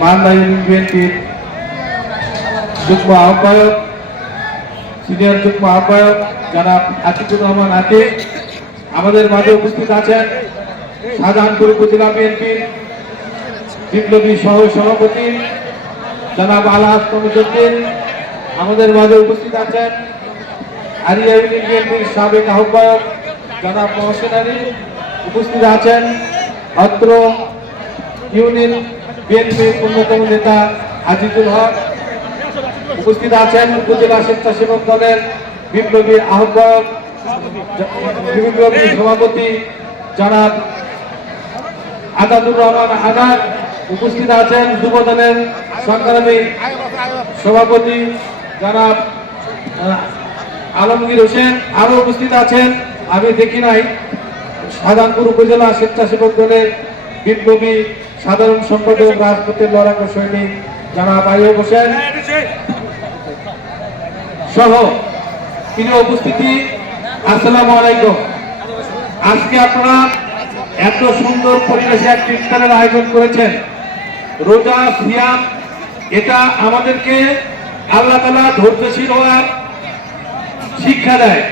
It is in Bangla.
মালদা ইউনিয়ন বিএনপির যুগ্ম আহ্বায়ক, সিনিয়র যুগ্ম আহ্বায়ক জনাব আতিকুর রহমান আতিক। আমাদের মাঝে উপস্থিত আছেন শাহজাহানপুর উপজেলা বিএনপির বিপ্লবী সহ সভাপতি জনাব আলহাজ তমিজুদ্দিন। আমাদের মাঝে উপস্থিত আছেন আরিয়া ইউনিয়ন বিএনপির সাবেক আহ্বায়ক জনাব মহসেন আলী। উপস্থিত আছেন অত্র ইউনিয়ন বিএনপির অন্যতম নেতা আজিজুল হক। উপস্থিত আছেন উপজেলা স্বেচ্ছাসেবক দলের বিপ্লবী আহ্বায়ক বিপ্লবী সভাপতি জনাব আজাদুর রহমান আজাদ। উপস্থিত আছেন যুব দলের সংগ্রামী সভাপতি জনাব আলমগীর হোসেন। আরো উপস্থিত আছেন, আমি দেখি নাই, শাহজাহানপুর উপজেলা স্বেচ্ছাসেবক দলের বিপ্লবী সাধারণ সম্পাদক রাজপথের লড়াকু সৈনিক জনাব আইয়ুব হোসেন সহ প্রিয় উপস্থিতি, আসসালামু আলাইকুম। আজকে আপনারা এত সুন্দর পরিবেশে একটি ইফতারের আয়োজন করেছেন। রোজা সিয়াম এটা আমাদেরকে আল্লাহ তাআলা ধৈর্যশীল হওয়ার শিক্ষা দেয়।